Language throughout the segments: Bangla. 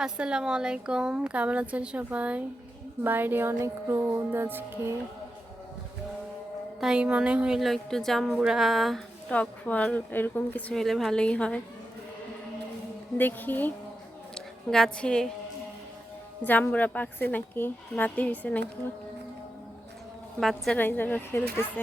আসসালামু আলাইকুম, কেমন আছেন সবাই? বাইরে অনেক রোদ আজকে, তাই মনে হইলো একটু জাম্বুরা, টক ফল এরকম কিছু হলে ভালোই হয়। দেখি গাছে জাম্বুরা পাকছে নাকি, বাতি হয়েছে নাকি। বাচ্চারা এই জায়গায় খেলতেছে।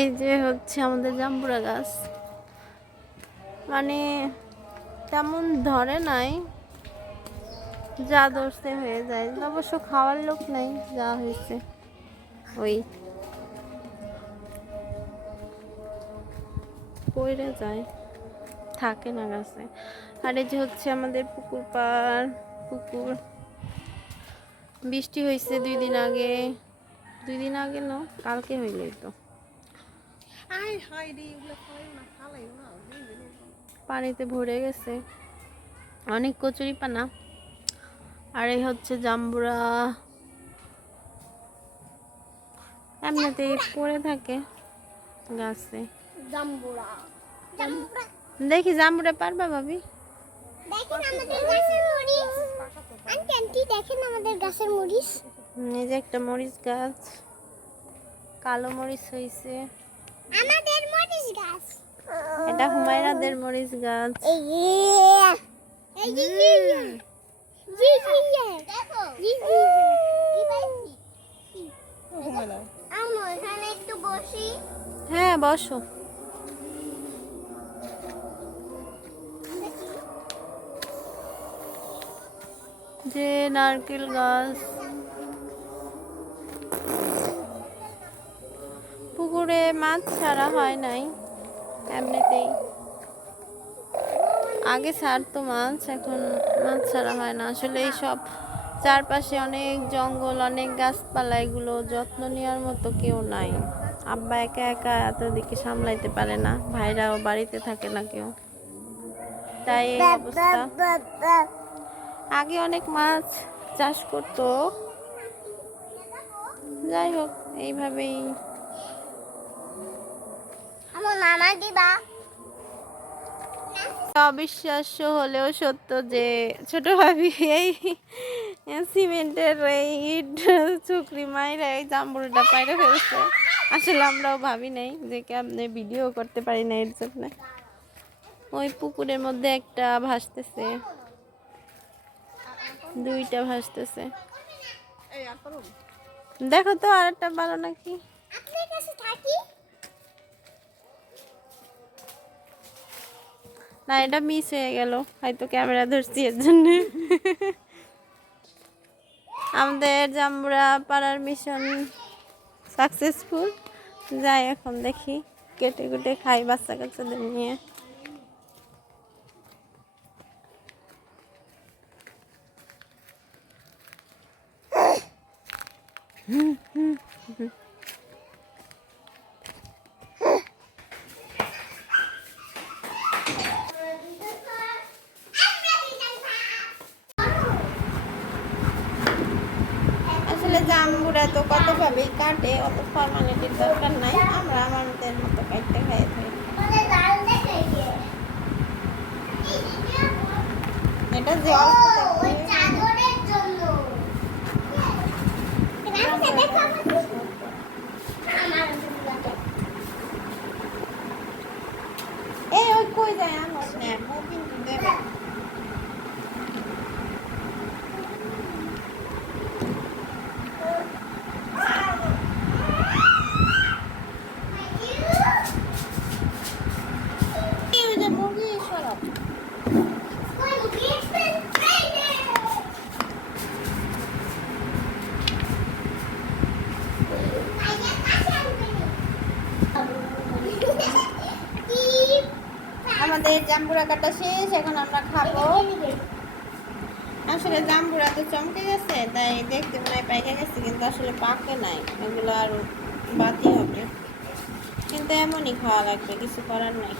এই যে হচ্ছে আমাদের জাম্বুরা গাছ, মানে তেমন ধরে নাই, যা ধরছে হয়ে যায়। অবশ্য খাওয়ার লোক নাই, যা হয়েছে ওই পড়ে যায়, থাকে না গাছে। আর এই যে হচ্ছে আমাদের পুকুর পাড়, পুকুর বৃষ্টি হয়েছে 2 দিন আগে, 2 দিন আগে না, কালকে হইলেই তো পানিতে ভরে গেছে, অনেক কচুরি পানা। আর এই হচ্ছে জাম্বুরা, এমনিতেই পড়ে থাকে গাছে। দেখি জাম্বুরা পারবা ভাবি? এই যে একটা মরিচ গাছ, কালো মরিচ হয়েছে। এটা হুমায়রাদের মরিচ গাছ। হ্যাঁ বসো। যে নারকেল গাছ, পুকুরে মাছ ছাড়া হয় নাই, এমনিতেই আগে ছাড়তো মাছ, এখন মাছ ছাড়া হয় না। আসলে এইসব চারপাশে অনেক জঙ্গল, অনেক গাছপালা, এগুলো যত্ন নেওয়ার মতো কেউ নাই। আব্বা একা একা এত দিকে সামলাইতে পারে না, ভাইরাও বাড়িতে থাকে না কেউ, তাই এই অবস্থা। আগে অনেক মাছ চাষ করতো, যাই হোক এইভাবেই। অবিশ্বাস্য হলেও সত্য যে ছোট ভাবি এই সিমেন্টের এই ইট চুকরি মাইরা এই জাম্বুরাটা পাইরে ফেলছে। আসলে আমরাও ভাবি নাই যে কেমনে ভিডিও করতে পারি না এর জন্য। ওই পুকুরের মধ্যে একটা ভাসতেছে, 2টা ভাসতেছে, দেখো তো আর একটা ভালো নাকি। না, এটা মিস হয়ে গেল, হয়তো ক্যামেরা ধরছি এর জন্য। আমাদের জাম্বুরা পাড়ার মিশন সাকসেসফুল। যাই এখন দেখি, কেটে কুটে খাই বাচ্চা কাচ্চাদের নিয়ে। আসলে জাম্বুরা তো কতভাবেই কাটে, অত ফর্মালিটির দরকার নাই, আমরা আমাদের মতো কাটতে খাই থাকি। এটা যে এই ওই কই যায় আনোস না, মুভিং দেবে। আমাদের জাম্বুরা কাটা শেষ, এখন আমরা খাবো। আসলে জাম্বুরা তো চমকে গেছে, তাই দেখতে মনে হয় পাইকে গেছে, কিন্তু আসলে পাকে নাই, এগুলো আরো বাতি হবে। কিন্তু এমনই খাওয়া লাগবে, কিছু করার নাই।